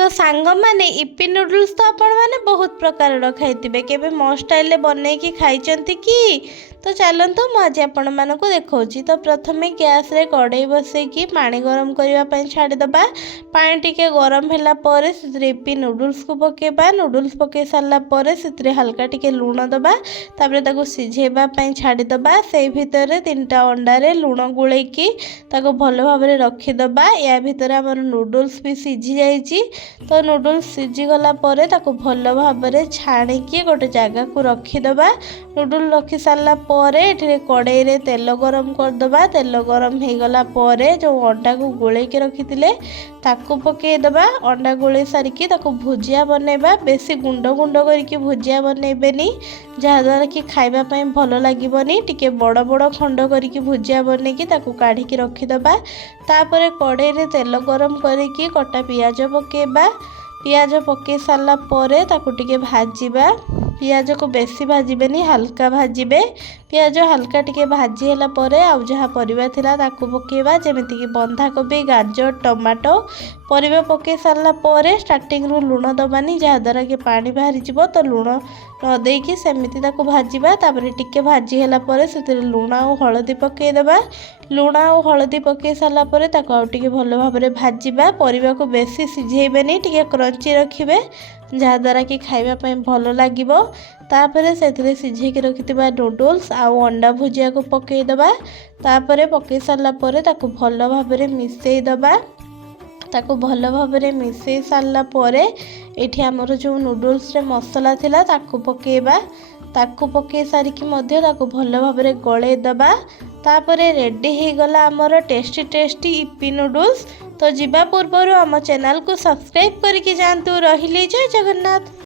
तो सांग माने इप्पी नूडल्स तो आपण माने बहुत प्रकार खाइथिबे केबे मो स्टाइल बनै कि खाइचंती कि तो चलतु मुझे आपण मानक देखौछि। तो प्रथमे गैस रे कड़ाई बसई कि पानी गरम करबा पई छाड़ीदबा। पानी टिके गरम होला परे सेतरे इप्पी नूडल्स को पकेबा। नूडल्स पके सारला परे सेतरे हल्का टिके लूण दबा। तापरे ताको सिझेबा पई छाड़ीदबा। से भितरे 3टा अंडा रे लूण गुलेकी ताको भलो भाबरे रखीदबा। या भितरे हमर नूडल्स भी सिझी जाइछि। तो नूडल्स सिझी गला परे ताको भलो भाबरे छाणीकी गोटे जगह को रखीदबा। नूडल रखी सारला परे एठरे कड़ाई रे तेल गरम करदबा। तेल गरम हो गला परे जो अंडा को गोलेकी रखिथिले ताको पकेदबा। अंडा गोले सारिकी ताको भुजिया बनेबा। बेसी गुंड गुंड करके भुजिया बनेबेनी जहाँद्वारा कि खाइबा पई भलो लागिबनी। टिके बड़ बड़ खंड करके भुजिया बनेकी ताको काढ़िकी रखीदबा। तापरे कड़ाई रे तेल गरम करके कटा पियाज पकेबा। पियाज पके सारला परे ताको टिके भाजीबा। पियाज को बेसी भाजबेनी हल्का भाजबे। पियाज हल्का टिके भाजी होला परे आउ जहाँ परिबा थिला ताको पकेबा जेमिति कि बंधाकोबी गाजर टमाटो परिबा पके सारला परे स्टार्टिंग रु लूण दबानी जहाँद्वारा कि पानी बाहरी जिवो। तो लूण न देकी सेमिति ताको भाजीबा। तापरे टिके भाजी होला परे सेतिरे लूण आ हळदी पके देबा। लूण आ हळदी पके सारला परे ताको आउ टिके भलो भाबरे भाजीबा। परिबा को बेसी सिझेइबेनी टिके क्रंची रखिबे जहाँद्वारा कि खाइबा पई भलो लागिबो। तापरे सेतिरे सिझेइके रखिथिबा नूडल्स आउ अंडा भुजिया को पके देबा। तापरे पके सारला परे ताको भलो भाबरे मिसेई देबा। ताको भलो भाबरे मिसेई सारला परे एठी हमर जो नूडल्स रे मसला थिला ताको पकेबा। ताको पके सारिकी मध्य ताको भलो भाबरे गळे देबा। तापरे रेडी हो गला हमर टेस्टी टेस्टी इप्पी नूडल्स। तो जिबा पूर्व आम चैनल को सब्सक्राइब करके जानतु। रहिले जय जगन्नाथ।